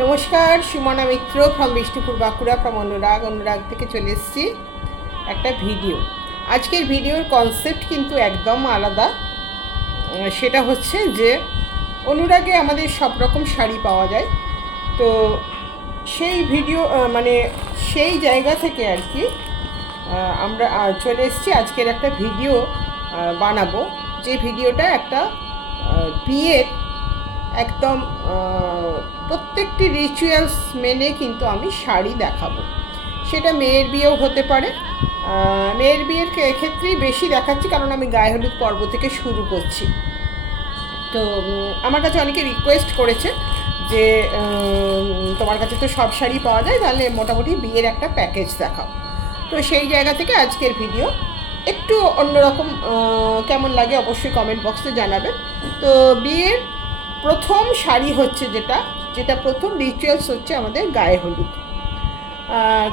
নমস্কার, সুমনা মিত্র from Bishnupur Bankura, from অনুরাগ থেকে চলে এসেছি একটা ভিডিও। আজকের ভিডিওর কনসেপ্ট কিন্তু একদম আলাদা। সেটা হচ্ছে যে অনুরাগে আমাদের সব রকম শাড়ি পাওয়া যায়। তো সেই ভিডিও মানে সেই জায়গা থেকে আর কি আমরা চলে এসেছি আজকের একটা ভিডিও বানাবো। যে ভিডিওটা একটা বিয়ের একদম প্রত্যেকটি রিচুয়ালস মেনে কিন্তু আমি শাড়ি দেখাবো। সেটা মেয়ের বিয়েও হতে পারে। মেয়ের বিয়ের ক্ষেত্রেই বেশি দেখাচ্ছি, কারণ আমি গায়ে হলুদ পর্ব থেকে শুরু করছি। তো আমার কাছে অনেকে রিকোয়েস্ট করেছে যে তোমার কাছে তো সব শাড়ি পাওয়া যায়, তাহলে মোটামুটি বিয়ের একটা প্যাকেজ দেখাও। তো সেই জায়গা থেকে আজকের ভিডিও একটু অন্যরকম। কেমন লাগে অবশ্যই কমেন্ট বক্সে জানাবেন। তো বিয়ের প্রথম শাড়ি হচ্ছে যেটা প্রথম রিচুয়ালস হচ্ছে আমাদের গায়ে হলুদ।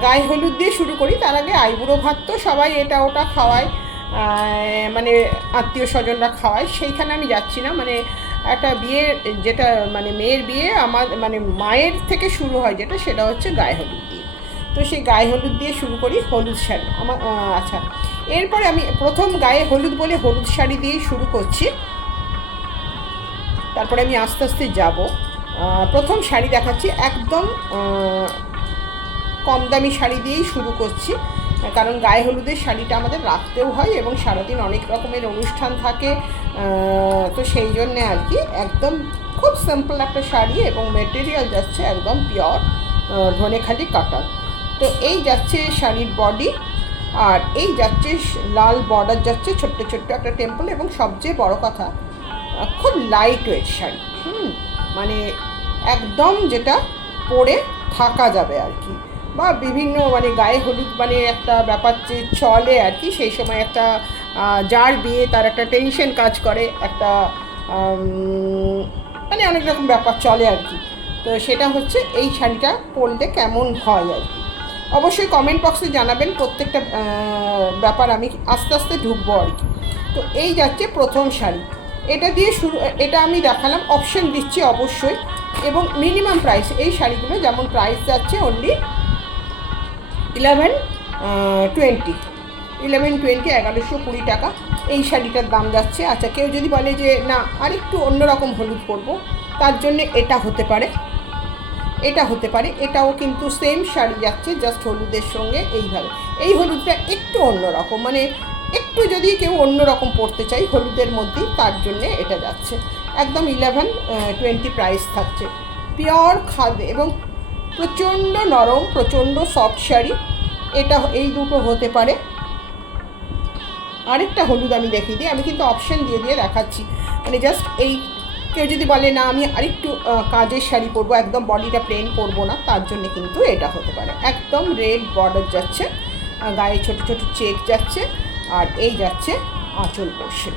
গায়ে হলুদ দিয়ে শুরু করি। তার আগে আইবুড়ো ভাত তো সবাই এটা ওটা খাওয়ায়, মানে আত্মীয় স্বজনরা খাওয়ায়, সেইখানে আমি যাচ্ছি না। মানে একটা বিয়ে, যেটা মানে মেয়ের বিয়ে আমার মানে মায়ের থেকে শুরু হয় সেটা হচ্ছে গায়ে হলুদ দিয়ে। তো সেই গায়ে হলুদ দিয়ে শুরু করি। হলুদ শাড়ি আমার আচ্ছা, এরপরে আমি প্রথম গায়ে হলুদ বলে হলুদ শাড়ি দিয়েই শুরু করছি। তারপরে আমি আস্তে আস্তে যাব। প্রথম শাড়ি দেখাচ্ছি একদম কম দামি শাড়ি দিয়েই শুরু করছি, কারণ গায়ে হলুদের শাড়িটা আমাদের রাখতেও হয় এবং সারাদিন অনেক রকমের অনুষ্ঠান থাকে। তো সেই জন্যে আর কি একদম খুব সিম্পল একটা শাড়ি, এবং মেটেরিয়াল যাচ্ছে একদম পিওর ধনেখালি কাটান। তো এই যাচ্ছে শাড়ির বডি, আর এই যাচ্ছে লাল বর্ডার যাচ্ছে, ছোট্ট ছোট্ট একটা টেম্পল, এবং সবচেয়ে বড় কথা খুব লাইট ওয়েট শাড়ি। মানে একদম যেটা পরে থাকা যাবে আর কি। বা বিভিন্ন মানে গায়ে হলুদ মানে একটা ব্যাপার যে চলে আর কি, সেই সময় একটা যার বিয়ে তার একটা টেনশন কাজ করে, একটা মানে অনেক রকম ব্যাপার চলে আর কি। তো সেটা হচ্ছে এই শাড়িটা পরলে কেমন হয় আর কি। অবশ্যই কমেন্ট বক্সে জানাবেন। প্রত্যেকটা ব্যাপার আমি আস্তে আস্তে ঢুকবো আর কি। তো এই যাচ্ছে প্রথম শাড়ি, এটা দিয়ে শুরু। এটা আমি দেখালাম, অপশন দিচ্ছি অবশ্যই, এবং মিনিমাম প্রাইস এই শাড়িগুলো যেমন প্রাইস যাচ্ছে অনলি 1120 1120 টাকা এই শাড়িটার দাম যাচ্ছে। আচ্ছা, কেউ যদি বলে যে না আরেকটু অন্যরকম হলুদ পরবো, তার জন্যে এটা হতে পারে। এটাও কিন্তু সেম শাড়ি যাচ্ছে, জাস্ট হলুদের সঙ্গে এইভাবে। এই হলুদটা একটু অন্যরকম, মানে একটু যদি কেউ অন্যরকম পরতে চাই হলুদের মধ্যেই, তার জন্যে এটা যাচ্ছে একদম 1120 প্রাইস থাকছে। পিওর খাদে এবং প্রচণ্ড নরম, প্রচণ্ড সফট শাড়ি। এটা এই দুটো হতে পারে। আরেকটা হলুদ আমি দেখিয়ে দিই, আমি কিন্তু অপশান দিয়ে দিয়ে দেখাচ্ছি, মানে জাস্ট এই। কেউ যদি বলে না আমি আরেকটু কাজের শাড়ি পরবো, একদম বডিটা প্লেন পরবো না, তার জন্য কিন্তু এটা হতে পারে। একদম রেড বর্ডার যাচ্ছে, গায়ে ছোট ছোট চেক যাচ্ছে, আর এই যাচ্ছে আঁচল পোর্শন।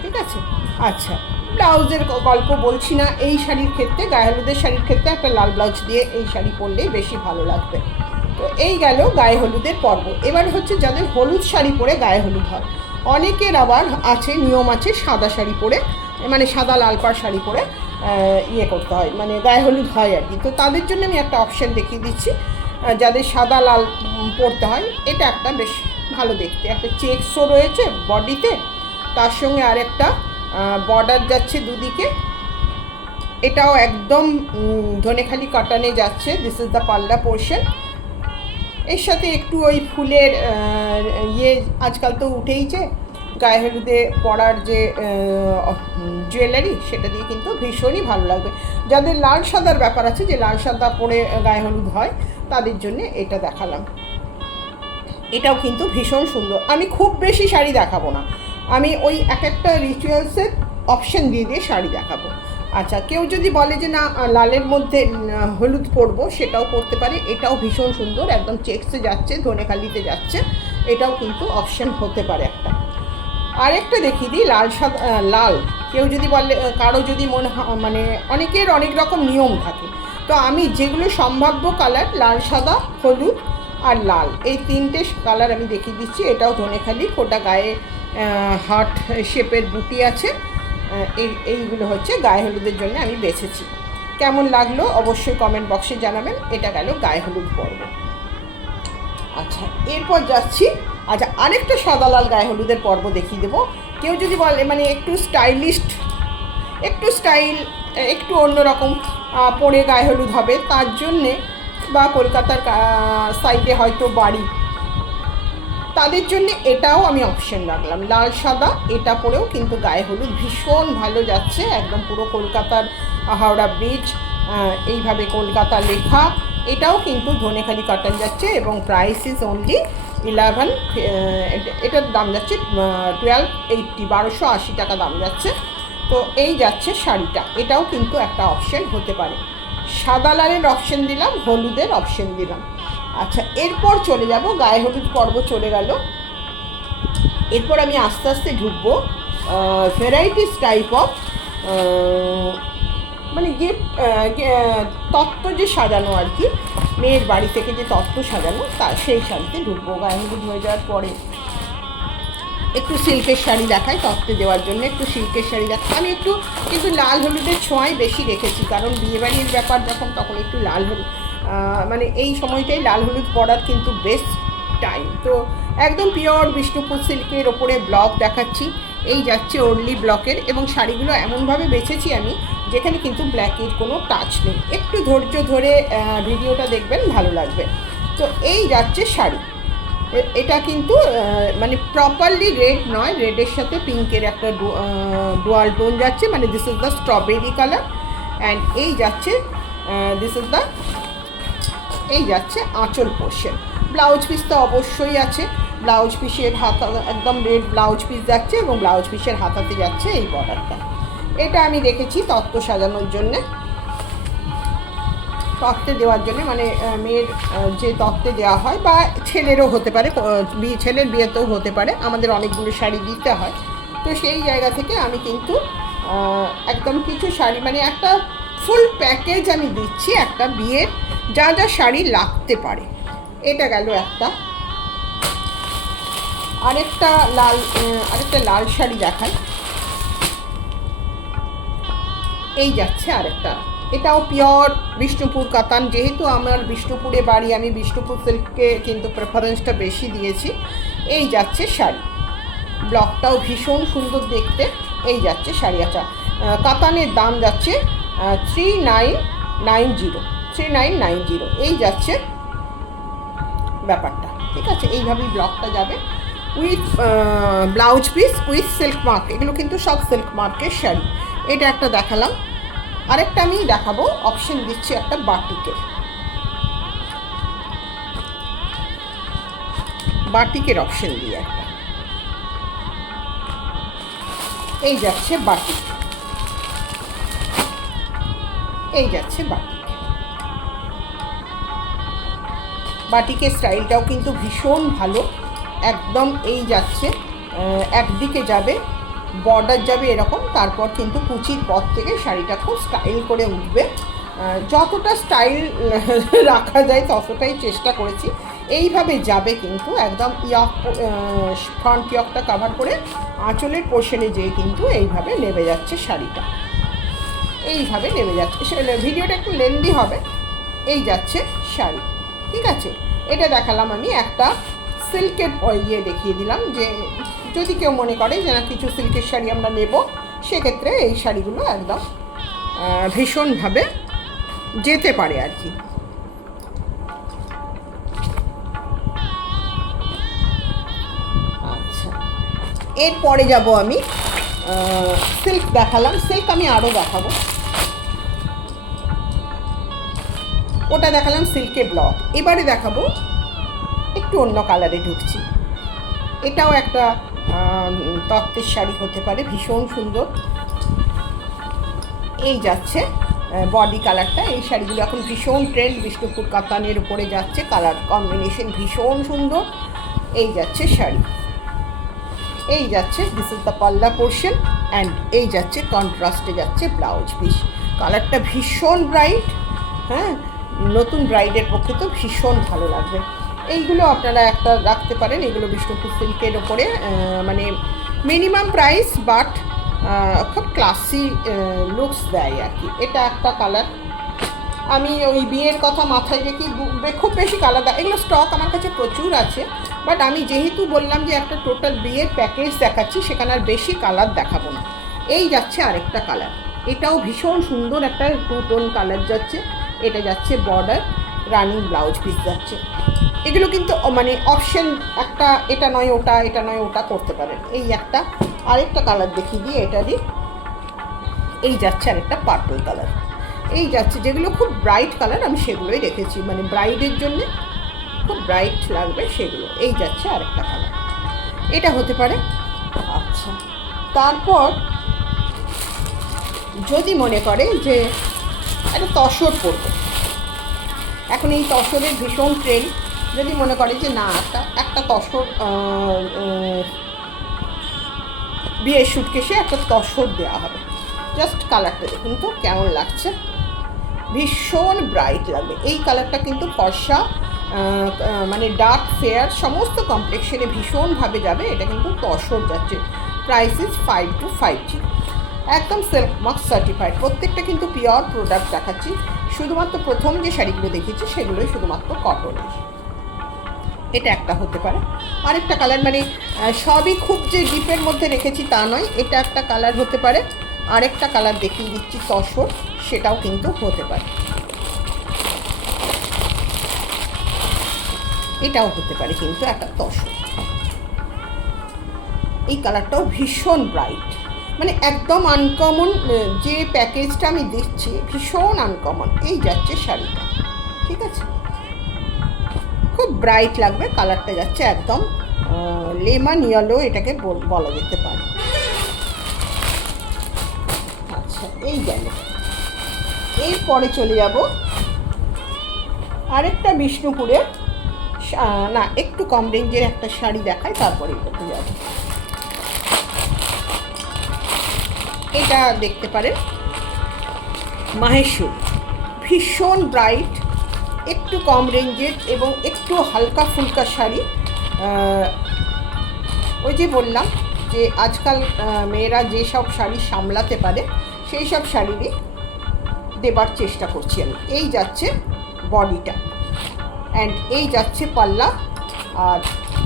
ঠিক আছে। আচ্ছা, ব্লাউজের গল্প বলছি না। এই শাড়ির ক্ষেত্রে, গায়ে হলুদের শাড়ির ক্ষেত্রে একটা লাল ব্লাউজ দিয়ে এই শাড়ি পরলেই বেশি ভালো লাগবে। তো এই গেল গায়ে হলুদের পর্ব। এবার হচ্ছে যাদের হলুদ শাড়ি পরে গায়ে হলুদ হয়, অনেকের আবার আছে নিয়ম আছে সাদা শাড়ি পরে, মানে সাদা লাল পাড় শাড়ি পরে ইয়ে করতে হয়, মানে গায়ে হলুদ হয় আর কি। তো তাদের জন্য আমি একটা অপশান দেখিয়ে দিচ্ছি। যাদের সাদা লাল পরতে হয়, এটা একটা বেশ ভালো দেখতে, একটা চেকসও রয়েছে বডিতে, তার সঙ্গে আরেকটা বর্ডার যাচ্ছে দুদিকে। এটাও একদম ধনেখালি কাটানে যাচ্ছে। দিস ইজ দ্য পাল্লা পোর্শন। এর সাথে একটু ওই ফুলের ইয়ে আজকাল তো উঠেইছে, গায়ে হলুদে পরার যে জুয়েলারি, সেটা দিয়ে কিন্তু ভীষণই ভালো লাগবে। যাদের লাল সাদার ব্যাপার আছে, যে লাল সাদা পরে গায়ে হলুদ হয়, তাদের জন্য এটা দেখালাম। এটাও কিন্তু ভীষণ সুন্দর। আমি খুব বেশি শাড়ি দেখাবো না, আমি ওই এক একটা রিচুয়ালসের অপশান দিয়ে দিয়ে শাড়ি দেখাবো। আচ্ছা, কেউ যদি বলে যে না লালের মধ্যে হলুদ পরবো, সেটাও পরতে পারে। এটাও ভীষণ সুন্দর, একদম চেকসে যাচ্ছে, ধনেখালিতে যাচ্ছে। এটাও কিন্তু অপশান হতে পারে একটা। আরেকটা দেখিয়ে দিই, লাল সাদা লাল। কেউ যদি বলে, কারো যদি মনে মানে অনেকের অনেক রকম নিয়ম থাকে, তো আমি যেগুলো সম্ভাব্য কালার, লাল সাদা হলুদ আর লাল, এই তিনটে কালার আমি দেখিয়ে দিচ্ছি। এটাও ধনেখালি, ওটা গায়ে হার্ট শেপের বুটি আছে। এইগুলো হচ্ছে গায়ে হলুদের জন্য আমি বেছেছি। কেমন লাগলো অবশ্যই কমেন্ট বক্সে জানাবেন। এটা গেল গায়ে হলুদ পর্ব। আচ্ছা, এরপর যাচ্ছি। আচ্ছা, আরেকটা সাদা লাল গায়ে হলুদের পর্ব দেখিয়ে দেবো। কেউ যদি বলে মানে একটু স্টাইলিস্ট, একটু স্টাইল, একটু অন্যরকম পরে গায়ে হলুদ হবে, তার জন্যে বা কলকাতার সাইডে হয়তো বাড়ি, তাদের জন্য এটাও আমি অপশন রাখলাম। লাল সাদা এটা পরেও কিন্তু গায়ে হলুদ ভীষণ ভালো যাচ্ছে। একদম পুরো কলকাতার হাওড়া ব্রিজ, এইভাবে কলকাতা লেখা, এটাও কিন্তু ধনেখালি কটন যাচ্ছে এবং প্রাইস ইজ অনলি 11, এটার দাম যাচ্ছে 1280, 1280 টাকা দাম যাচ্ছে। তো এই যাচ্ছে শাড়িটা, এটাও কিন্তু একটা অপশন হতে পারে। সাদা লালের অপশন দিলাম, হলুদের অপশন দিলাম। আচ্ছা, এরপর চলে যাব, গায়ে হলুদ পর্ব চলে গেল। এরপর আমি আস্তে আস্তে ঢুকবো ভ্যারাইটিস টাইপ অফ মানে গিফট, তত্ত্ব যে সাজানো আর কি, মেয়ের বাড়ি থেকে যে তত্ত্ব সাজানো, তা সেই শাড়িতে ঢুকবো। গায়ে হলুদ হয়ে যাওয়ার পরে একটু সিল্কের শাড়ি দেখাই, তত্ত্বে দেওয়ার জন্য একটু সিল্কের শাড়ি দেখাই। আমি একটু কিন্তু লাল হলুদের ছোঁয়াই বেশি রেখেছি, কারণ বিয়েবাড়ির ব্যাপার যখন, তখন একটু লাল হলুদ, মানে এই সময়টাই লাল হলুদ পরার কিন্তু বেস্ট টাইম। তো একদম পিওর বিষ্ণুপুর সিল্কের ওপরে ব্লক দেখাচ্ছি। এই যাচ্ছে ওরলি ব্লকের, এবং শাড়িগুলো এমনভাবে বেছেছি আমি যেখানে কিন্তু ব্ল্যাকের কোনো টাচ নেই। একটু ধৈর্য ধরে ভিডিওটা দেখবেন, ভালো লাগবে। তো এই যাচ্ছে শাড়ি, এটা কিন্তু মানে প্রপারলি রেড নয়, রেডের সাথে পিঙ্কের একটা ডুয়াল টোন যাচ্ছে, মানে this is the strawberry colour. And এই যাচ্ছে দিস ইজ দ্য, এই যাচ্ছে আঁচল পোর্শন। ব্লাউজ পিস তো অবশ্যই আছে, ব্লাউজ পিসের হাতা একদম রেড ব্লাউজ পিস যাচ্ছে, এবং ব্লাউজ পিসের হাতাতে যাচ্ছে এই বর্ডারটা। এটা আমি রেখেছি তত্ত্ব সাজানোর জন্যে, তত্ত্বে দেওয়ার জন্য, মানে মেয়ের যে তত্ত্বে দেওয়া হয়, বা ছেলেরও হতে পারে, ছেলের বিয়েতেও হতে পারে, আমাদের অনেকগুলো শাড়ি দিতে হয়। তো সেই জায়গা থেকে আমি কিন্তু একদম কিছু শাড়ি, মানে একটা ফুল প্যাকেজ আমি দিচ্ছি, একটা বিয়ের যা যা শাড়ি লাগতে পারে। এটা গেল একটা। আরেকটা লাল শাড়ি দেখাই। এই যাচ্ছে আরেকটা, এটাও পিওর বিষ্ণুপুর কাতান। যেহেতু আমার বিষ্ণুপুরে বাড়ি, আমি বিষ্ণুপুর সিল্ককে কিন্তু প্রেফারেন্সটা বেশি দিয়েছি। এই যাচ্ছে শাড়ি, ব্লকটাও ভীষণ সুন্দর দেখতে। এই যাচ্ছে শাড়ি। আচ্ছা, কাতানের দাম যাচ্ছে 3990। এই যাচ্ছে ব্যাপারটা, ঠিক আছে। এইভাবেই ব্লকটা যাবে with blouse piece with silk mark. এগুলো কিন্তু সব সিল্ক মার্কের শাড়ি। এটা একটা দেখালাম। আরেকটা আমি দেখাবো, অপশন দিচ্ছি একটা বাটিকের অপশন দিয়ে একটা। এই যাচ্ছে বাটিক, এই যাচ্ছে বাটিকের স্টাইলটাও কিন্তু ভীষণ ভালো একদম। এই যাচ্ছে, একদিকে যাবে বর্ডার যাবে এরকম, তারপর কিন্তু কুচির পর থেকে শাড়িটা খুব স্টাইল করে উঠবে। যতটা স্টাইল রাখা যায় ততটাই চেষ্টা করেছি। এইভাবে যাবে কিন্তু একদম ইয়ক, ফ্রন্ট ইয়কটা কাভার করে আঁচলের পোর্শনে যেয়ে কিন্তু এইভাবে নেমে যাচ্ছে শাড়িটা, এইভাবে নেমে যাচ্ছে। ভিডিওটা একটু লেন্দি হবে। এই যাচ্ছে শাড়ি, ঠিক আছে। এটা দেখালাম আমি একটা সিল্কের ইয়ে দেখিয়ে দিলাম, যে যদি কেউ মনে করে যে না কিছু সিল্কের শাড়ি আমরা নেব, সেক্ষেত্রে এই শাড়িগুলো একদম ভীষণভাবে যেতে পারে আর কি। আচ্ছা, এরপরে যাব আমি, সিল্ক দেখালাম, সিল্ক আমি আরও দেখাবো। ওটা দেখালাম সিল্কের ব্লক। এবারে দেখাবো একটু অন্য কালারে ঢুকছি। এটাও একটা তত্ত্বের শাড়ি হতে পারে, ভীষণ সুন্দর। এই যাচ্ছে বডি কালারটা। এই শাড়িগুলো এখন ভীষণ ট্রেন্ড, বিষ্ণুপুর কাতানের উপরে যাচ্ছে, কালার কম্বিনেশন ভীষণ সুন্দর। এই যাচ্ছে শাড়ি, এই যাচ্ছে দিস ইজ দ্য পাল্লা পোর্শন, অ্যান্ড এই যাচ্ছে কন্ট্রাস্টে যাচ্ছে ব্লাউজ পিস। কালারটা ভীষণ ব্রাইট, হ্যাঁ, নতুন ব্রাইডের পক্ষে তো ভীষণ ভালো লাগবে। এইগুলো আপনারা একটা রাখতে পারেন। এগুলো বিষ্ণুপুর সিল্কের ওপরে, মানে মিনিমাম প্রাইস, বাট খুব ক্লাসি লুকস দেয় আর কি। এটা একটা কালার। আমি ওই বিয়ের কথা মাথায় রেখে খুব বেশি কালার এগুলো স্টক আমার কাছে প্রচুর আছে, বাট আমি যেহেতু বললাম যে একটা টোটাল বিয়ের প্যাকেজ দেখাচ্ছি, সেখানে আর বেশি কালার দেখাবো না। এই যাচ্ছে আরেকটা কালার, এটাও ভীষণ সুন্দর একটা 2 টোন কালার যাচ্ছে। এটা যাচ্ছে বর্ডার, রানিং ব্লাউজ পিস যাচ্ছে। এগুলো কিন্তু মানে অপশন, একটা এটা নয় ওটা, এটা নয় ওটা করতে পারেন। এই একটা আরেকটা কালার দেখিয়ে দিয়ে এটা দিই। এই যাচ্ছে আরেকটা পার্পল কালার। এই যাচ্ছে, যেগুলো খুব ব্রাইট কালার আমি সেগুলোই রেখেছি, মানে ব্রাইডের জন্য খুব ব্রাইট লাগবে সেগুলো। এই যাচ্ছে আরেকটা কালার, এটা হতে পারে। আচ্ছা, তারপর যদি মনে করে যে একটা তসর পরবে, এখন এই তসরের ভীষণ ট্রেন্ড, যদি মনে করে যে না একটা তসর বিয়ের সুটকেসে একটা তসর দেওয়া হবে, জাস্ট কালারটা দেখুন তো কেমন লাগছে, ভীষণ ব্রাইট লাগবে। এই কালারটা কিন্তু ফর্সা, মানে ডার্ক ফেয়ার সমস্ত কমপ্লেক্সনে ভীষণভাবে যাবে। এটা কিন্তু তসর যাচ্ছে। প্রাইস ইজ 5250, একদম সিল্ক মার্ক সার্টিফাইড। প্রত্যেকটা কিন্তু পিওর প্রোডাক্ট দেখাচ্ছি, শুধুমাত্র প্রথম যে শাড়িগুলো দেখেছি সেগুলোই শুধুমাত্র কটনের। এটা একটা হতে পারে। আরেকটা কালার, মানে সবই খুব যে ডিপের মধ্যে রেখেছি তা নয়, এটা একটা কালার হতে পারে। আরেকটা কালার দেখিয়ে দিচ্ছি তসর, সেটাও কিন্তু হতে পারে। এটাও হতে পারে কিন্তু একটা তসর। এই কালারটাও ভীষণ ব্রাইট, মানে একদম আনকমন। যে প্যাকেজটা আমি দিচ্ছি ভীষণ আনকমন। এই যাচ্ছে শাড়িটা, ঠিক আছে, খুব ব্রাইট লাগবে। কালারটা যাচ্ছে একদম লেমন ইয়েলো, এটাকে বলা যেতে পারে। আচ্ছা, এই গেল। এরপরে চলে যাব আরেকটা বিষ্ণুপুরের, না একটু কম রেঞ্জের একটা শাড়ি দেখাই, তারপরে এটাতে যাব। এটা দেখতে পারেন, মাহেশ্বরী, ভীষণ ব্রাইট, একটু কম রেঞ্জের এবং একটু হালকা ফুলকা শাড়ি। ওই যে বললাম যে আজকাল মেয়েরা যেসব শাড়ি সামলাতে পারে সেই সব শাড়িরই দেবার চেষ্টা করছি আমি। এই যাচ্ছে বডিটা, অ্যান্ড এই যাচ্ছে পাল্লা, আর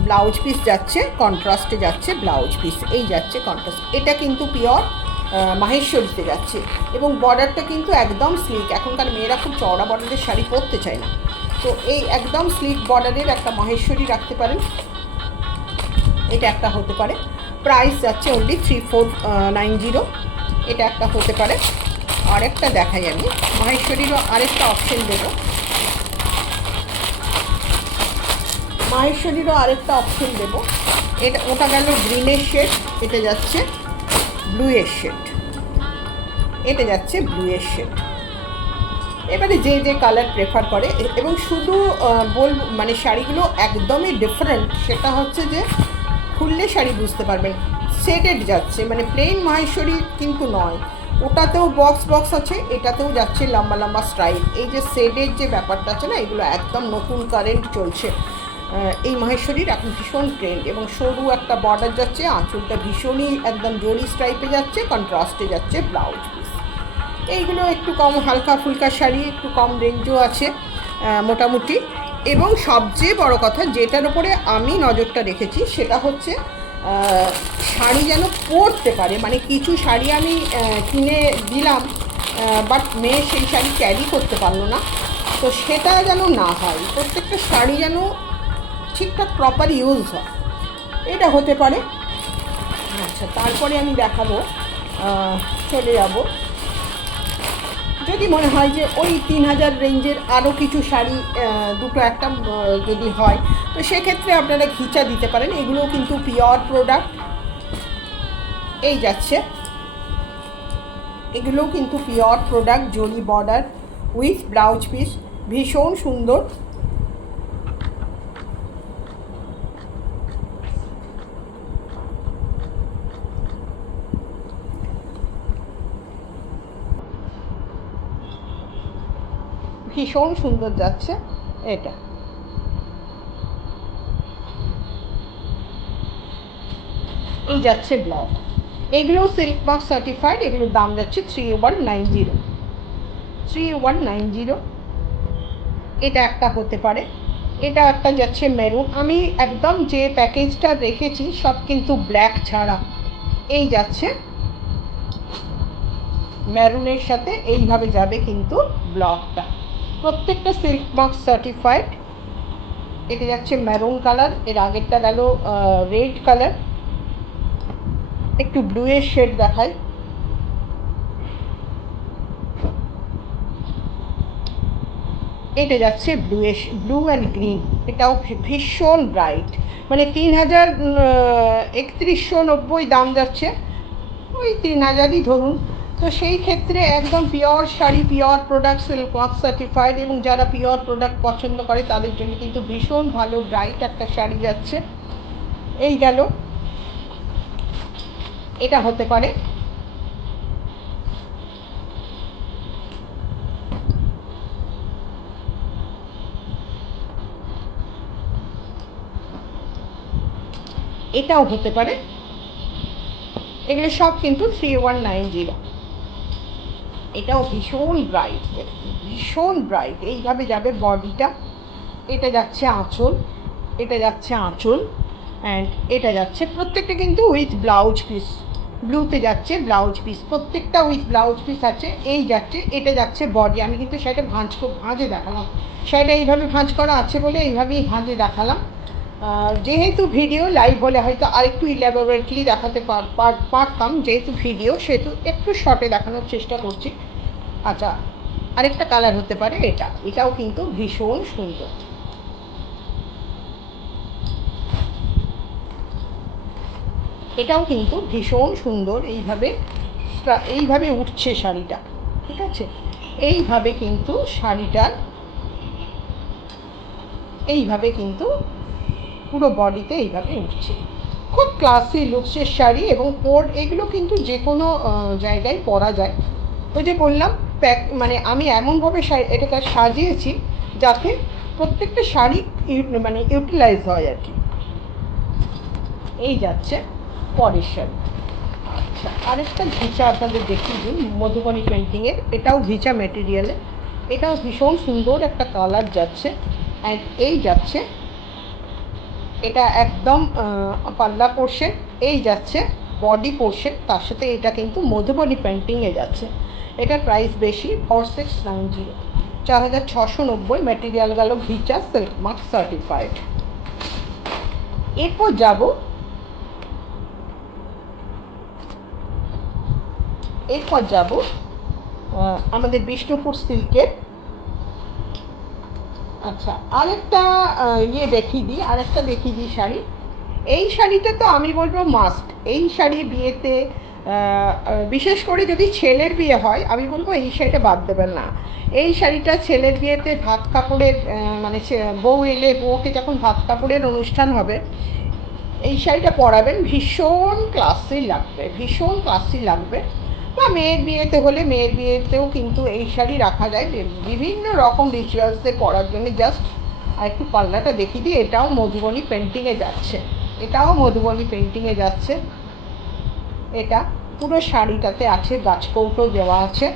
ব্লাউজ পিস যাচ্ছে কন্ট্রাস্টে, যাচ্ছে ব্লাউজ পিস, এই যাচ্ছে কন্ট্রাস্ট। এটা কিন্তু পিওর মাহেশ্বরীতে যাচ্ছে, এবং বর্ডারটা কিন্তু একদম স্লিক। এখনকার মেয়েরা খুব চওড়া বর্ডারের শাড়ি পরতে চায় না, তো এই একদম স্লিক বর্ডারের একটা মাহেশ্বরী রাখতে পারেন। এটা একটা হতে পারে। প্রাইস যাচ্ছে অনলি 3490। এটা একটা হতে পারে। আরেকটা দেখাই আমি, মাহেশ্বরীরও আরেকটা অপশন দেবো। মাহেশ্বরীরও আরেকটা অপশন দেবো। এটা ওটা গেল গ্রিনের শেড, এটা যাচ্ছে ব্লুয়ের শেড, এটা যাচ্ছে ব্লুয়ের শেড। এবারে যে যে কালার প্রেফার করে, এবং শুধু বলবো মানে শাড়িগুলো একদমই ডিফারেন্ট, সেটা হচ্ছে যে খুললে শাড়ি বুঝতে পারবেন। শেডেড যাচ্ছে, মানে প্লেন মাহেশ্বরী কিন্তু নয়, ওটাতেও বক্স বক্স আছে, এটাতেও যাচ্ছে লম্বা লম্বা স্ট্রাইপ। এই যে শেডের যে ব্যাপারটা আছে না, এগুলো একদম নতুন কারেন্ট চলছে। এই মাহেশ্বরীর এখন ভীষণ ট্রেন্ড, এবং সরু একটা বর্ডার যাচ্ছে, আঁচলটা ভীষণই একদম জরি স্ট্রাইপে যাচ্ছে, কন্ট্রাস্টে যাচ্ছে ব্লাউজ পিস। এইগুলো একটু কম হালকা ফুলকা শাড়ি, একটু কম রেঞ্জও আছে মোটামুটি। এবং সবচেয়ে বড় কথা যেটার উপরে আমি নজরটা রেখেছি সেটা হচ্ছে শাড়ি যেন পরতে পারে। মানে কিছু শাড়ি আমি কিনে দিলাম, বাট মেয়ে সেই শাড়ি ক্যারি করতে পারলো না, তো সেটা যেন না হয়। প্রত্যেকটা শাড়ি যেন ঠিকঠাক প্রপার ইউজ হয়, এটা হতে পারে। আচ্ছা, তারপরে আমি দেখাবো, চলে যাব, যদি মনে হয় যে ওই 3000 রেঞ্জের আরও কিছু শাড়ি দুটো একটা যদি হয়, তো সেক্ষেত্রে আপনারা ঘিচা দিতে পারেন। এগুলোও কিন্তু পিওর প্রোডাক্ট। এই যাচ্ছে, এগুলোও কিন্তু পিওর প্রোডাক্ট, জরি বর্ডার উইথ ব্লাউজ পিস, ভীষণ সুন্দর। ভীষণ সুন্দর যাচ্ছে এটা। এই যাচ্ছে ব্লাউজ, এগুলো সিল্ক মার্ক সার্টিফাইড, এগুলোর দাম যাচ্ছে 3190। 3190। এটা একটা হতে পারে। এটা একটা যাচ্ছে মেরুন। আমি একদম যে প্যাকেজটা রেখেছি সব কিন্তু ব্ল্যাক ছাড়া। এই যাচ্ছে মেরুনের সাথে এইভাবে যাবে কিন্তু ব্লকটা, প্রত্যেকটা সিল্ক মার্ক সার্টিফাইড। এটা যাচ্ছে মেরুন কালার, এর আগেরটা গেল রেড কালার, একটু ব্লুয়ের শেড দেখায়। এটা যাচ্ছে ব্লু অ্যান্ড গ্রিন, এটাও ভীষণ ব্রাইট, মানে 3190 দাম যাচ্ছে, ওই 3000ই ধরুন। তো সেই ক্ষেত্রে একদম pure sari, pure product, silk mark certified, এবং যারা পিওর প্রোডাক্ট পছন্দ করে তাদের জন্য কিন্তু ভীষণ ভালো ব্রাইট একটা শাড়ি যাচ্ছে। এই গেল, এটা হতে পারে। এটাও হতে পারে। এগুলো সব কিন্তু 3190। এটাও ভীষণ ব্রাইট, ভীষণ ব্রাইট, এইভাবে যাবে বডিটা। এটা যাচ্ছে আঁচল, এটা যাচ্ছে আঁচল, অ্যান্ড এটা যাচ্ছে প্রত্যেকটা কিন্তু উইথ ব্লাউজ পিস। ব্লুতে যাচ্ছে ব্লাউজ পিস, প্রত্যেকটা উইথ ব্লাউজ পিস আছে। এই যাচ্ছে, এটা যাচ্ছে বডি। আমি কিন্তু সেটা ভাঁজে দেখালাম, সেটা এইভাবে ভাঁজ করা আছে বলে এইভাবেই ভাঁজে দেখালাম। যেহেতু ভিডিও লাইভ হলে হয়তো আরেকটু ইলাবোরেটলি দেখাতে পারতাম, যেহেতু ভিডিও সেহেতু একটু শর্টে দেখানোর চেষ্টা করছি। আচ্ছা, আরেকটা কালার হতে পারে এটাও কিন্তু ভীষণ সুন্দর। এটাও কিন্তু ভীষণ সুন্দর, এইভাবে উঠছে শাড়িটা, ঠিক আছে? এইভাবে কিন্তু শাড়িটার এইভাবে কিন্তু পুরো বডিতে এইভাবে উঠছে, খুব ক্লাসি লুকসের শাড়ি। এবং এগুলো কিন্তু যে কোনো জায়গায় পরা যায়। ওই যে বললাম, মানে আমি এমনভাবে এটাকে সাজিয়েছি যাতে প্রত্যেকটা শাড়ি মানে ইউটিলাইজ হয় আর কি। এই যাচ্ছে পরের শাড়ি। আচ্ছা, আরেকটা ঘিচা আপনাদের দেখিয়ে দিন, মধুবনী পেন্টিংয়ের, এটাও ঘিচা মেটেরিয়ালে, এটাও ভীষণ সুন্দর একটা কালার যাচ্ছে। অ্যান্ড এই যাচ্ছে, এটা একদম পাল্লা পোর্শন, এই যাচ্ছে বডি পোর্শন, তার সাথে এটা কিন্তু মধুবনী পেন্টিংয়ে যাচ্ছে। এটার প্রাইস বেশি, 4690, 4690। ম্যাটেরিয়াল গেল ভিচা সিল্ক মার্ক সার্টিফাইড। এরপর যাব আমাদের বিষ্ণুপুর সিল্কের। আচ্ছা, আরেকটা দেখিয়ে দিই শাড়ি। এই শাড়িটা তো আমি বলবো মাস্ট। এই শাড়ি বিয়েতে, বিশেষ করে যদি ছেলের বিয়ে হয়, আমি বলবো এই শাড়িটা বাদ দেবেন না। এই শাড়িটা ছেলের বিয়েতে ভাত কাপড়ের, মানে বউ এলে বউকে যখন ভাত কাপড়ের অনুষ্ঠান হবে, এই শাড়িটা পরাবেন, ভীষণ ক্লাসি লাগবে। বা মেয়ের বিয়েতে হলে মেয়ের বিয়েতেও কিন্তু এই শাড়ি রাখা যায় বিভিন্ন রকম রিচুয়ালসে পরার জন্য। জাস্ট আর একটু পাল্লাটা দেখিয়ে দিই, এটাও মধুবনী পেন্টিংয়ে যাচ্ছে। এটা পুরো শাড়িটাতে আছে, গাছকৌটো দেওয়া আছে।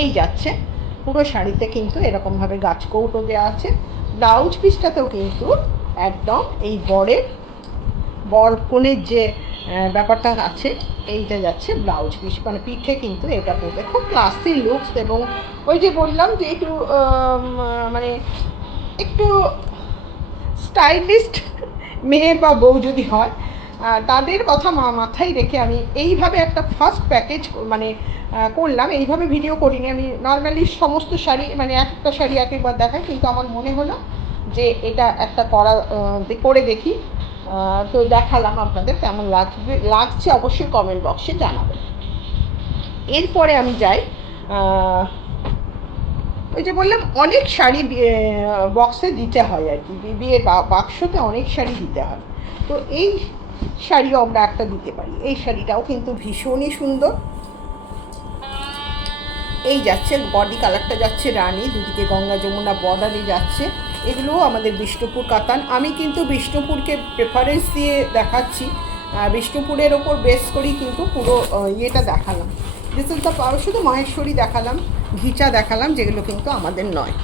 এই যাচ্ছে পুরো শাড়িতে কিন্তু এরকমভাবে গাছকৌটো দেওয়া আছে। ব্লাউজ পিসটাতেও কিন্তু একদম এই বর কনের যে ব্যাপারটা আছে, এইটা যাচ্ছে ব্লাউজ পিস, মানে পিঠে কিন্তু এটা পরবে, খুব ক্লাসি লুকস। এবং ওই যে বললাম যে একটু মানে একটু স্টাইলিস্ট মেয়ে বা বউ যদি হয়, তাদের কথা মাথায় রেখে আমি এইভাবে একটা ফার্স্ট প্যাকেজ মানে করলাম। এইভাবে ভিডিও করিনি আমি, নর্মালি সমস্ত শাড়ি মানে একটা শাড়ি একবার দেখাই, কিন্তু আমার মনে হলো যে এটা একটা করে দেখি। তো দেখালাম, আপনাদের কেমন লাগছে অবশ্যই কমেন্ট বক্সে জানাবেন। এরপরে আমি যাই, ওই যে বললাম অনেক শাড়ি বক্সে দিতে হয় আর কি, বিয়ের বাক্সতে অনেক শাড়ি দিতে হয়। তো এই শাড়িও আমরা একটা দিতে পারি। এই শাড়িটাও কিন্তু ভীষণই সুন্দর। এই যাচ্ছে বডি কালারটা যাচ্ছে রানী, দুদিকে গঙ্গা যমুনা বর্ডারে যাচ্ছে। এগুলোও আমাদের বিষ্ণুপুর কাতান। আমি কিন্তু বিষ্ণুপুরকে প্রেফারেন্স দিয়ে দেখাচ্ছি, বিষ্ণুপুরের ওপর বেস করেই কিন্তু পুরো ইয়েটা দেখালাম। দিস ইজ দ্য, শুধু মহেশ্বরী দেখালাম, ঘিচা দেখালাম, যেগুলো কিন্তু আমাদের নয়।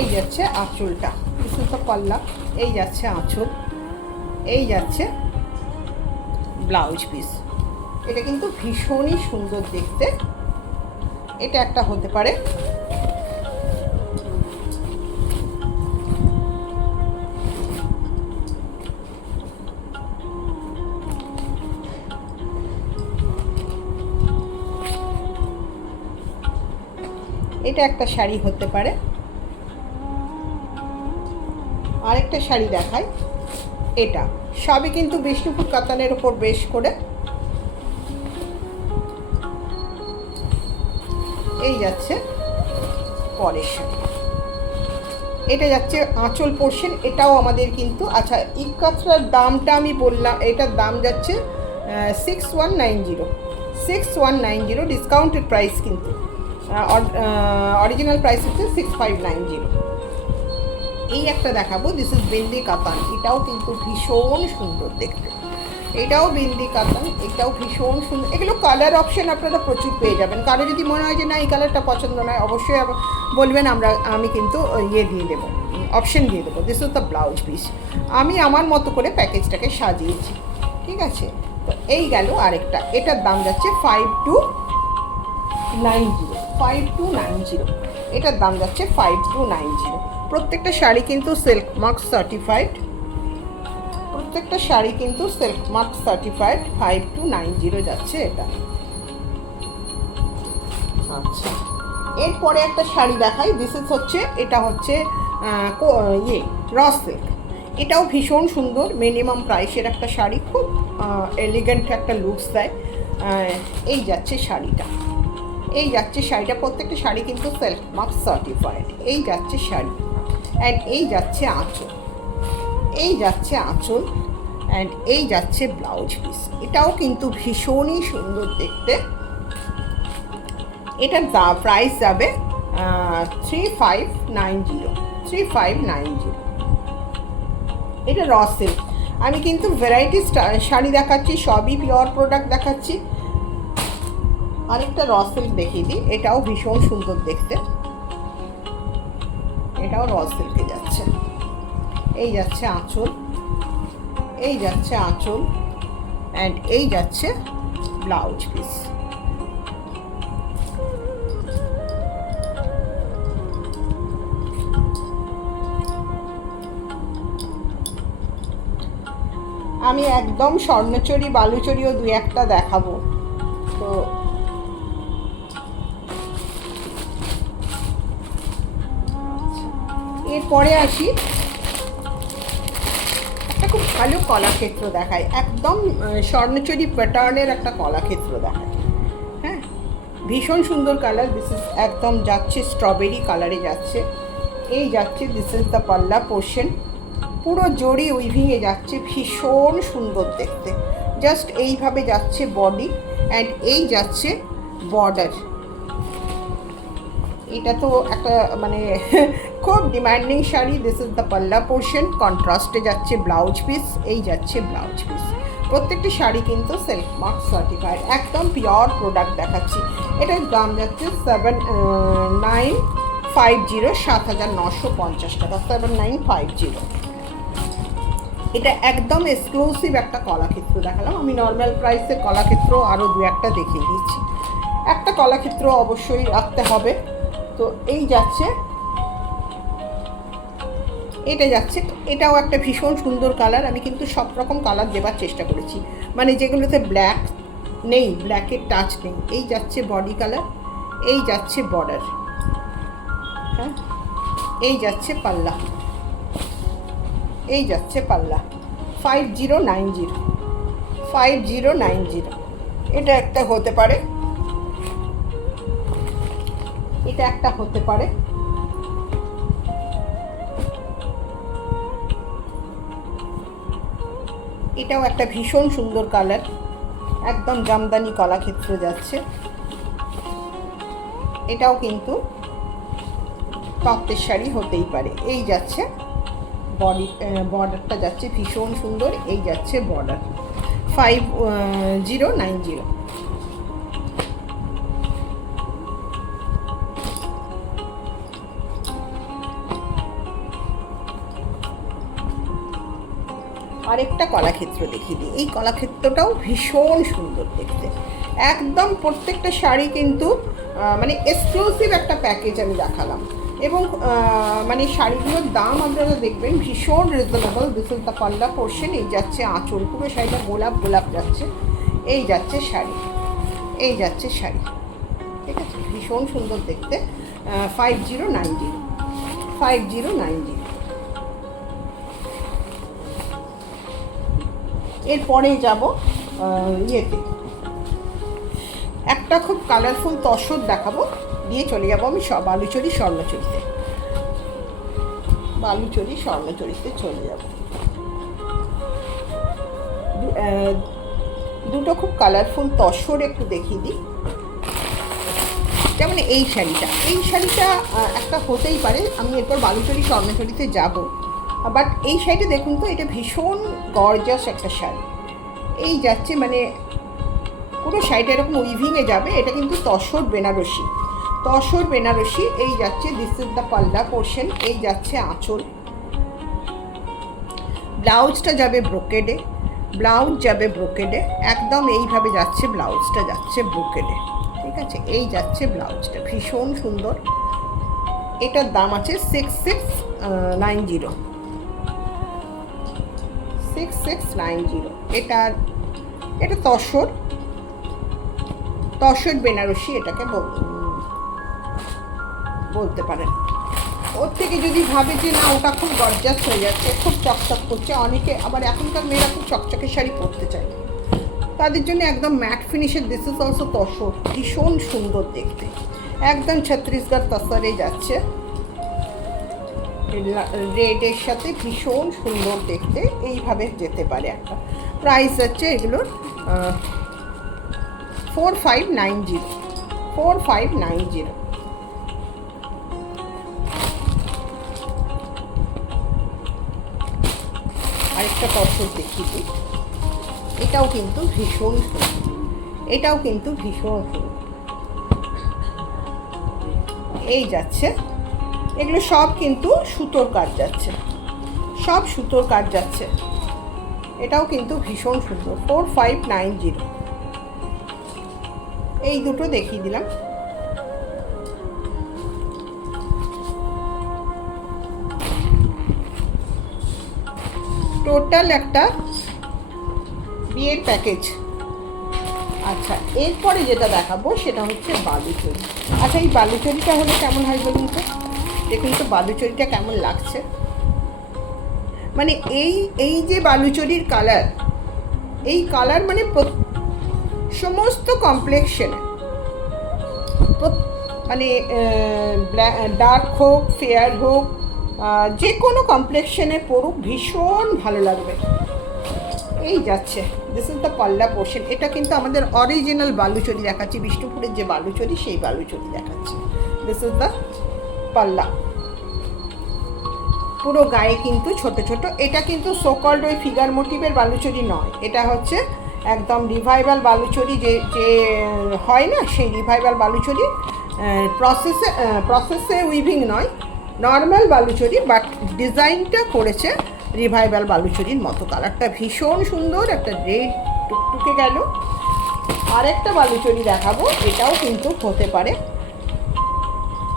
এই যাচ্ছে আঁচলটা, কিছু তো পাল্লা, এই যাচ্ছে আঁচল, এই যাচ্ছে ব্লাউজ পিস। এটা কিন্তু ভীষণই সুন্দর দেখতে। এটা একটা হতে পারে। এটা একটা শাড়ি হতে পারে। আরেকটা শাড়ি দেখাই, এটা সবই কিন্তু বিষ্ণুপুর কাতানের উপর বেশ করে। এই যাচ্ছে পরের শাড়ি, এটা যাচ্ছে আঁচল পোর্শন। এটাও আমাদের কিন্তু, আচ্ছা ইকাতটার দামটা আমি বললাম, এটার দাম যাচ্ছে 6190 ডিসকাউন্টেড প্রাইস, কিন্তু অরিজিনাল প্রাইস হচ্ছে 6590। এই একটা দেখাবো, দিস ইজ বিন্দি কাতান। এটাও কিন্তু ভীষণ সুন্দর দেখতে। এটাও বিন্দি কাতান, এটাও ভীষণ সুন্দর। এগুলো কালার অপশন আপনারা প্রচুর পেয়ে যাবেন। কারো যদি মনে হয় যে না এই কালারটা পছন্দ নয়, অবশ্যই বলবেন, আমি কিন্তু ইয়ে দিয়ে দেবো, অপশন দিয়ে দেবো। This is the blouse piece. আমি আমার মতো করে প্যাকেজটাকে সাজিয়েছি, ঠিক আছে। তো এই গেল আরেকটা, এটার দাম যাচ্ছে 5290। এটার দাম যাচ্ছে 5290। প্রত্যেকটা শাড়ি কিন্তু সিল্ক মার্ক সার্টিফাইড, 5290 যাচ্ছে এটা। আচ্ছা, এরপরে একটা শাড়ি দেখাই। দিস ইজ হচ্ছে, এটা হচ্ছে র সিল্ক। এটাও ভীষণ সুন্দর, মিনিমাম প্রাইসের একটা শাড়ি, খুব এলিগেন্ট একটা লুকস দেয়। এই যাচ্ছে শাড়িটা, প্রত্যেকটা শাড়ি কিন্তু সিল্ক মার্ক সার্টিফাইড। এই যাচ্ছে শাড়ি, অ্যান্ড এই যাচ্ছে আঁচল, অ্যান্ড এই যাচ্ছে ব্লাউজ পিস। এটাও কিন্তু ভীষণই সুন্দর দেখতে। এটার প্রাইস যাবে 3590। এটা র সিল্ক। আমি কিন্তু ভ্যারাইটি শাড়ি দেখাচ্ছি, সবই পিওর প্রোডাক্ট দেখাচ্ছি। আরেকটা র সিল্ক দেখিয়ে দিই, এটাও ভীষণ সুন্দর দেখতে। এটাও র সিল্কে যাচ্ছে। এই যাচ্ছে আঁচল, অ্যান্ড এই যাচ্ছে ব্লাউজ পিস। আমি একদম স্বর্ণচুরি বালুচুরিও দু একটা দেখাবো। তো এরপরে আসি, একটা খুব ভালো কলাক্ষেত্র দেখায়, একদম স্বর্ণচুরি প্যাটার্নের একটা কলাক্ষেত্র দেখায়। হ্যাঁ, ভীষণ সুন্দর কালার। দিস ইজ একদম যাচ্ছে স্ট্রবেরি কালারে যাচ্ছে। এই যাচ্ছে, দিস ইজ দ্য পাল্লা পোর্শন, পুরো জড়ি উইভিংয়ে যাচ্ছে, ভীষণ সুন্দর দেখতে। জাস্ট এইভাবে যাচ্ছে বডি, অ্যান্ড এই যাচ্ছে বর্ডার। এটা তো একটা মানে খুব demanding sari. This is the পাল্লা পোর্শন, কন্ট্রাস্টে যাচ্ছে ব্লাউজ পিস। এই যাচ্ছে ব্লাউজ পিস। প্রত্যেকটি শাড়ি কিন্তু সিল্ক মার্ক সার্টিফাইড, একদম পিওর প্রোডাক্ট দেখাচ্ছি। এটার দাম যাচ্ছে 7950 টাকা, 7950। এটা একদম এক্সক্লুসিভ একটা কলাক্ষেত্র দেখালাম। আমি নর্মাল প্রাইসে কলাক্ষেত্র আরও দু একটা দেখিয়ে দিচ্ছি। একটা কলাক্ষেত্র অবশ্যই রাখতে হবে। তো এই যাচ্ছে, এটা যাচ্ছে, এটাও একটা ভীষণ সুন্দর কালার। আমি কিন্তু সব রকম কালার দেবার চেষ্টা করেছি, মানে যেগুলোতে ব্ল্যাক নেই, ব্ল্যাকের টাচ নেই। এই যাচ্ছে বডি কালার, এই যাচ্ছে বর্ডার, হ্যাঁ, এই যাচ্ছে পাল্লা, এই যাচ্ছে পাল্লা। 5090, 5090 এটা একটা হতে পারে, এটা একটা হতে পারে। এটাও একটা ভীষণ সুন্দর কালার, একদম জামদানি কলাক্ষেত্র যাচ্ছে। এটাও কিন্তু তত্ত্বের শাড়ি হতেই পারে। এই যাচ্ছে বর্ডারটা যাচ্ছে ভীষণ সুন্দর, এই যাচ্ছে বর্ডার। 5090। আরেকটা কলাক্ষেত্র দেখিয়ে দিই। এই কলাক্ষেত্রটাও ভীষণ সুন্দর দেখতে, একদম প্রত্যেকটা শাড়ি কিন্তু মানে এক্সক্লুসিভ একটা প্যাকেজ আমি দেখালাম। এবং মানে শাড়িগুলোর দাম আপনারা দেখবেন ভীষণ রিজনেবল। দিস ইজ দ্য পাল্লা পোর্শন, এই যাচ্ছে আঁচল, পুরো শাড়িটা গোলাপ গোলাপ যাচ্ছে। এই যাচ্ছে শাড়ি, এই যাচ্ছে শাড়ি, ঠিক আছে, ভীষণ সুন্দর দেখতে। 5090, 5090। এরপরে যাব ইয়েতে, একটা খুব কালারফুল তসর দেখাবো, দিয়ে চলে যাবো আমি বালুচরী স্বর্ণচরীতে। বালুচরী স্বর্ণচরীতে চলে যাব। দুটো খুব কালারফুল তসর একটু দেখিয়ে দিই। যেমন এই শাড়িটা, এই শাড়িটা একটা হতেই পারে। আমি এরপর বালুচরী স্বর্ণচরীতে যাব, বাট এই শাড়িটা দেখুন তো, এটা ভীষণ গর্জাস একটা শাড়ি। এই যাচ্ছে, মানে পুরো শাড়িটা এরকম উইভিংয়ে যাবে। এটা কিন্তু তসর বেনারসি, তসর বেনারসি। এই যাচ্ছে, দিস ইজ দ্য পাল্লা পোর্শন, এই যাচ্ছে আঁচল। ব্লাউজটা যাবে ব্রোকেডে, ব্লাউজ যাবে ব্রোকেডে, একদম এইভাবে যাচ্ছে ব্লাউজটা, যাচ্ছে ব্রোকেডে, ঠিক আছে। এই যাচ্ছে ব্লাউজটা, ভীষণ সুন্দর। এটার দাম আছে 6690, 6690। এটা তসর, তসর বেনারসি এটাকে বলতে পারেন। ওর থেকে যদি ভাবে যে না ওটা খুব গর্জাস হয়ে যাচ্ছে, খুব চকচক করছে, অনেকে আবার এখনকার মেয়েরা খুব চকচকে শাড়ি পরতে চায়, তাদের জন্য একদম ম্যাট ফিনিশের দিস ইজ অলসো তসর, ভীষণ সুন্দর দেখতে, একদম ছত্তিশগড় তসরে যাচ্ছে, রেডের সাথে ভীষণ সুন্দর দেখতে। এইভাবে যেতে পারে একটা। প্রাইস হচ্ছে এগুলোর 4590, 4590। আরেকটা তসর দেখিয়ে দিই, এটাও কিন্তু ভীষণ সুন্দর, এটাও কিন্তু ভীষণ সুন্দর। এই যাচ্ছে, এগুলো সব কিন্তু সুতোর কাজ যাচ্ছে, সব সুতোর কাজ যাচ্ছে। এটাও কিন্তু ভীষণ সুন্দর, 4590। এই দুটো দেখিয়ে দিলাম। টোটাল একটা বিয়ের প্যাকেজ। আচ্ছা, এরপরে যেটা দেখাবো সেটা হচ্ছে বালুচরী। আচ্ছা, এই বালুচরীটা হলে কেমন হয় বলুন তো? দেখুন তো বালুচরীটা কেমন লাগছে। মানে এই যে বালুচরীর কালার, এই কালার মানে সমস্ত কমপ্লেক্সনে, মানে ডার্ক হোক ফেয়ার হোক, যে কোনো কমপ্লেক্সনে পড়ুক ভীষণ ভালো লাগবে। এই যাচ্ছে, দিস ইজ দ্য পাল্লা পোর্শন। এটা কিন্তু আমাদের অরিজিনাল বালুচরী দেখাচ্ছি, বিষ্ণুপুরের যে বালুচরী সেই বালুচরী দেখাচ্ছি। দিস ইজ দ্য পাল্লা। পুরো গায়ে কিন্তু ছোট ছোট। এটা কিন্তু সোকল্ড ওই ফিগার মোটিভের বালুচরী নয়, এটা হচ্ছে একদম রিভাইভাল বালুচরী, যে হয় না সেই রিভাইভাল বালুচরী। প্রসেসে উইভিং নয়, নর্মাল বালুচরী, বাট ডিজাইনটা করেছে রিভাইভাল বালুচরীর মতো। কালারটা ভীষণ সুন্দর, একটা রেড টুকটুকে গেল। আরেকটা বালুচরি দেখাবো, এটাও কিন্তু হতে পারে।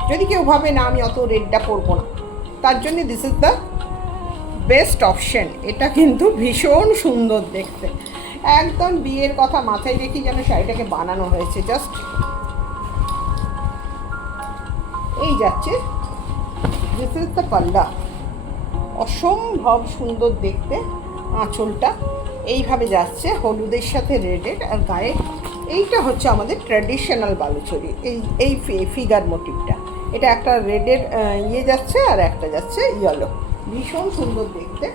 যদি কেউ ভাবে না আমি অত রেডটা পরবো না, তার জন্য this is the best option. এটা কিন্তু ভীষণ সুন্দর দেখতে, একদম বিয়ের কথা মাথায় রেখে যেন শাড়িটাকে বানানো হয়েছে। জাস্ট এই যাচ্ছে, দিস ইজ দ্য পাল্লা, অসম্ভব সুন্দর দেখতে। আঁচলটা এইভাবে যাচ্ছে হলুদের সাথে রেডের, আর গায়ে এইটা হচ্ছে আমাদের ট্র্যাডিশনাল বালুচরি। এই ফিগার মোটিভটা, এটা একটা রেডের ইয়ে যাচ্ছে আর একটা যাচ্ছে ইয়েলো, ভীষণ সুন্দর দেখতে।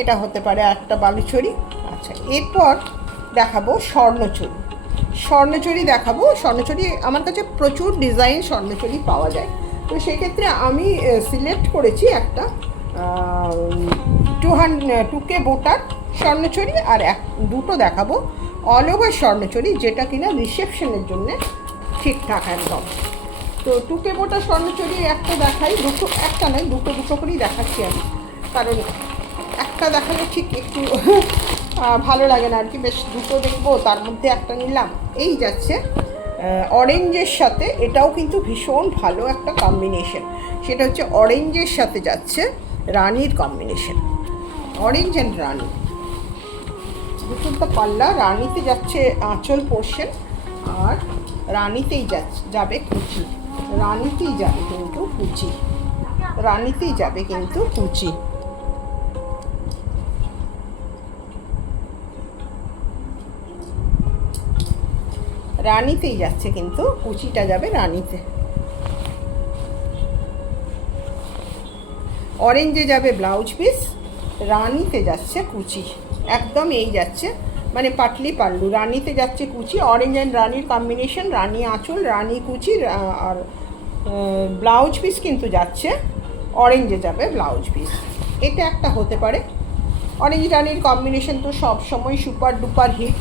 এটা হতে পারে একটা বালুচরি। আচ্ছা, এরপর দেখাবো স্বর্ণচরি। স্বর্ণচরি দেখাবো। স্বর্ণচরি আমার কাছে প্রচুর ডিজাইন স্বর্ণচরি পাওয়া যায়, তো সেক্ষেত্রে আমি সিলেক্ট করেছি একটা 2K বোটার স্বর্ণচরি, আর দুটো দেখাবো অল ওভার স্বর্ণচরি, যেটা কিনা রিসেপশনের জন্যে ঠিকঠাক একদম। তো 2K বোটার স্বর্ণচরি একটা দেখাই, দুটো, একটা নয় দুটো করেই দেখাচ্ছি আমি, কারণ একটা দেখালে ঠিক একটু ভালো লাগে না আর কি, বেশ দুটো দেখবো তার মধ্যে একটা নিলাম। এই যাচ্ছে অরেঞ্জের সাথে, এটাও কিন্তু ভীষণ ভালো একটা কম্বিনেশন, সেটা হচ্ছে অরেঞ্জের সাথে যাচ্ছে রানির কম্বিনেশন, অরেঞ্জ অ্যান্ড রানি। দুটো পাল্লা, রানিতে যাচ্ছে আঁচল পোর্শন, আর রানিতেই যাবে কুচি, রানিতেই যাবে কিন্তু কুচি, রানিতেই যাবে কিন্তু কুচি। রানিতেই যাচ্ছে কিন্তু কুচিটা যাবে রানিতে। অরেঞ্জে যাবে ব্লাউজ পিস, রানিতে যাচ্ছে কুচি, একদম এই যাচ্ছে মানে পাটলি পাল্লু, রানিতে যাচ্ছে কুচি, অরেঞ্জ অ্যান্ড রানির কম্বিনেশন, রানি আঁচল, রানি কুচি, আর ব্লাউজ পিস কিন্তু যাচ্ছে অরেঞ্জে যাবে ব্লাউজ পিস। এটা একটা হতে পারে। অরেঞ্জ রানির কম্বিনেশন তো সব সময় সুপার ডুপার হিট,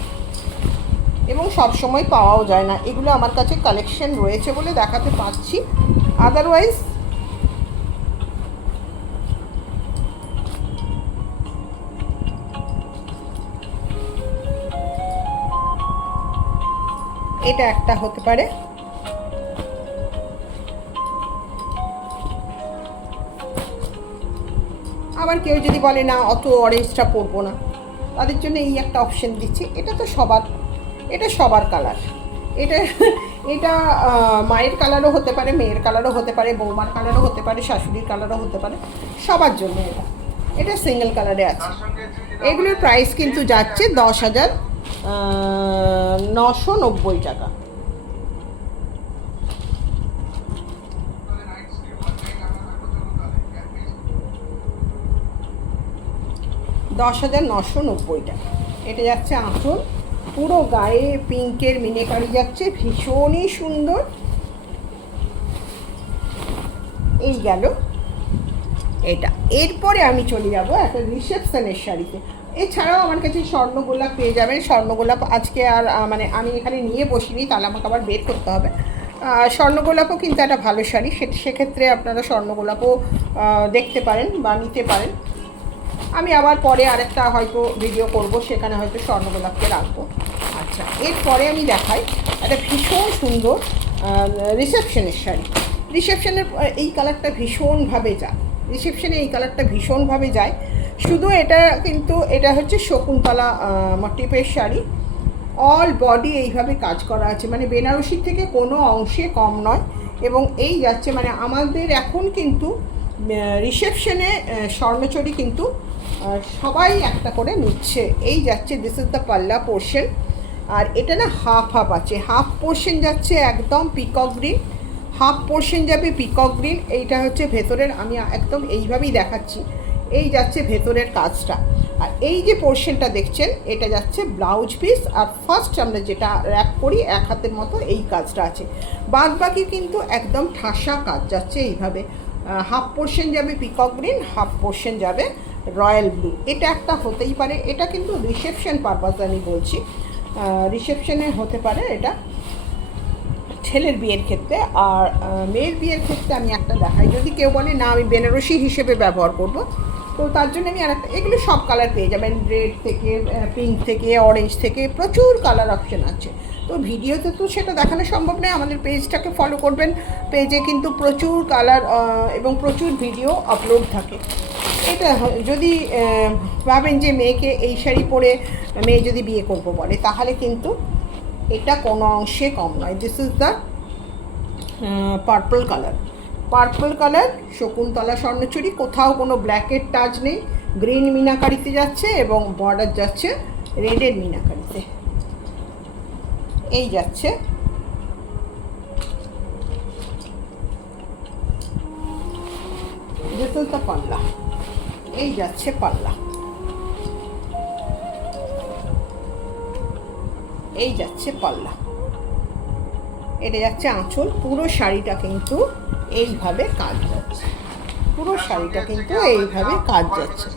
এবং সব সময় পাওয়াও যায় না, এগুলো আমার কাছে কালেকশন রয়েছে বলে দেখাতে পাচ্ছি, আদারওয়াইজ এটা একটা হতে পারে। আবার কেউ যদি বলে না অত অরেঞ্জটা পরবো না, তাদের জন্য এই একটা অপশন দিচ্ছি। এটা তো সবার কালার, এটা এটা মায়ের কালারও হতে পারে, মেয়ের কালারও হতে পারে, বৌমার কালারও হতে পারে, শাশুড়ির কালারও হতে পারে, সবার জন্য এটা সিঙ্গেল কালারে আছে। এগুলোর প্রাইস কিন্তু যাচ্ছে 10,990 টাকা। 10,990 টাকা। এটা যাচ্ছে আঁচল, পুরো গায়ে পিঙ্কের মিনেকারি যাচ্ছে, ভীষণই সুন্দর। এই গেল এটা। এরপরে আমি চলে যাব একটা রিসেপশনের শাড়িতে। এছাড়াও আমার কাছে স্বর্ণগোলাপ পেয়ে যাবেন। স্বর্ণগোলাপ আজকে আর মানে আমি এখানে নিয়ে বসিনি, তাহলে আমাকে আবার বের করতে হবে। স্বর্ণগোলাপও কিন্তু একটা ভালো শাড়ি, সেক্ষেত্রে আপনারা স্বর্ণগোলাপও দেখতে পারেন বা নিতে পারেন। আমি আবার পরে আরেকটা হয়তো ভিডিও করব, সেখানে হয়তো স্বর্ণগোলাপকে রাখবো। আচ্ছা, এরপরে আমি দেখাই একটা ভীষণ সুন্দর রিসেপশনের শাড়ি। রিসেপশনের এই কালারটা ভীষণভাবে যায়, রিসেপশনে এই কালারটা ভীষণভাবে যায়। শুধু এটা কিন্তু এটা হচ্ছে শকুন্তলা মোটিফের শাড়ি, অল বডি এইভাবে কাজ করা আছে, মানে বেনারসির থেকে কোনো অংশে কম নয়। এবং এই যাচ্ছে মানে আমাদের এখন কিন্তু রিসেপশনে স্বর্ণচরি কিন্তু সবাই একটা করে নিচ্ছে। এই যাচ্ছে, দিস ইজ দ্য পাল্লা পোর্শন, আর এটা না হাফ হাফ আছে, হাফ পোর্শন যাচ্ছে একদম পিকক গ্রিন, হাফ পোর্শন যাবে পিকক গ্রিন। এইটা হচ্ছে ভেতরের, আমি একদম এইভাবেই দেখাচ্ছি, এই যাচ্ছে ভেতরের কাজটা। আর এই যে পোর্শনটা দেখছেন এটা যাচ্ছে ব্লাউজ পিস, আর ফার্স্ট আমরা যেটা র্যাপ করি এক হাতের মতো এই কাজটা আছে, বাদ বাকি কিন্তু একদম ঠাসা কাজ যাচ্ছে এইভাবে। হাফ পোর্শন যাবে পিকক গ্রিন, হাফ পোর্শন যাবে রয়্যাল ব্লু। এটা একটা হতেই পারে, এটা কিন্তু রিসেপশন পারপাস আমি বলছি, রিসেপশনে হতে পারে এটা ছেলের বিয়ের ক্ষেত্রে। আর মেয়ের বিয়ের ক্ষেত্রে আমি একটা দেখাই, যদি কেউ বলে না আমি বেনারসি হিসেবে ব্যবহার করব, তো তার জন্য আমি আরেকটা, এগুলো সব কালার পেয়ে যাবেন, রেড থেকে পিঙ্ক থেকে অরেঞ্জ থেকে প্রচুর কালার অপশন আছে। তো ভিডিওতে তো সেটা দেখানো সম্ভব নয়, আমাদের পেজটাকে ফলো করবেন, পেজে কিন্তু প্রচুর কালার এবং প্রচুর ভিডিও আপলোড থাকে। এটা যদি ভাবেন যে মেয়েকে এই শাড়ি পরে মেয়ে যদি বিয়ে করবো বলে, তাহলে কিন্তু এটা কোনো অংশে কম নয়। This is the purple colour, purple colour Shakuntala Swarnachuri, কোথাও কোনো ব্ল্যাকের টাচ নেই, গ্রিন মিনাকারিতে যাচ্ছে এবং বর্ডার যাচ্ছে রেডের মিনাকারিতে। এই যাচ্ছে জেসলটা পাল্লা, এই যাচ্ছে পাল্লা, এই যাচ্ছে পাল্লা, এটা যাচ্ছে আঁচল। পুরো শাড়িটা কিন্তু এইভাবে কাজ যাচ্ছে, পুরো শাড়িটা কিন্তু এইভাবে কাজ যাচ্ছে।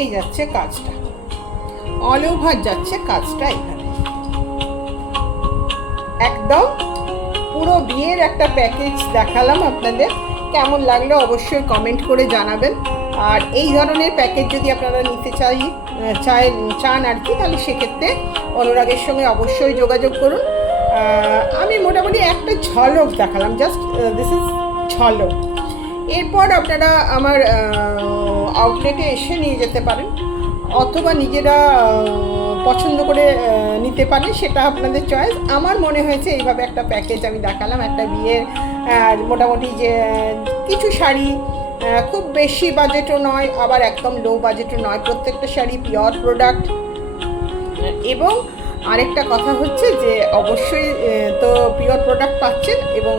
এই যাচ্ছে কাজটা, অল ওভার যাচ্ছে কাজটা এইভাবে। একদম পুরো বিয়ের একটা প্যাকেজ দেখালাম আপনাদের, কেমন লাগলো অবশ্যই কমেন্ট করে জানাবেন। আর এই ধরনের প্যাকেজ যদি আপনারা নিতে চান আর কি, তাহলে সেক্ষেত্রে অনুরাগের সঙ্গে অবশ্যই যোগাযোগ করুন। আমি মোটামুটি একটা ঝলক দেখালাম, জাস্ট দিস ইজ ঝলক। এরপর আপনারা আমার আউটলেটে এসে নিয়ে যেতে পারেন, অথবা নিজেরা পছন্দ করে নিতে পারেন, সেটা আপনাদের চয়েস। আমার মনে হয়েছে এইভাবে একটা প্যাকেজ আমি দেখালাম, একটা বিয়ের মোটামুটি যে কিছু শাড়ি খুব বেশি বাজেটও নয়, আবার একদম লো বাজেটও নয়, প্রত্যেকটা শাড়ি পিওর প্রোডাক্ট। এবং আরেকটা কথা হচ্ছে যে অবশ্যই তো পিওর প্রোডাক্ট পাচ্ছেন, এবং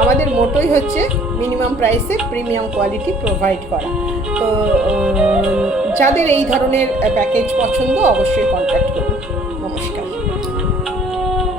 আমাদের মোটোই হচ্ছে মিনিমাম প্রাইসে প্রিমিয়াম কোয়ালিটি প্রোভাইড করা। তো যাদের এই ধরনের প্যাকেজ পছন্দ অবশ্যই কন্ট্যাক্ট করুন।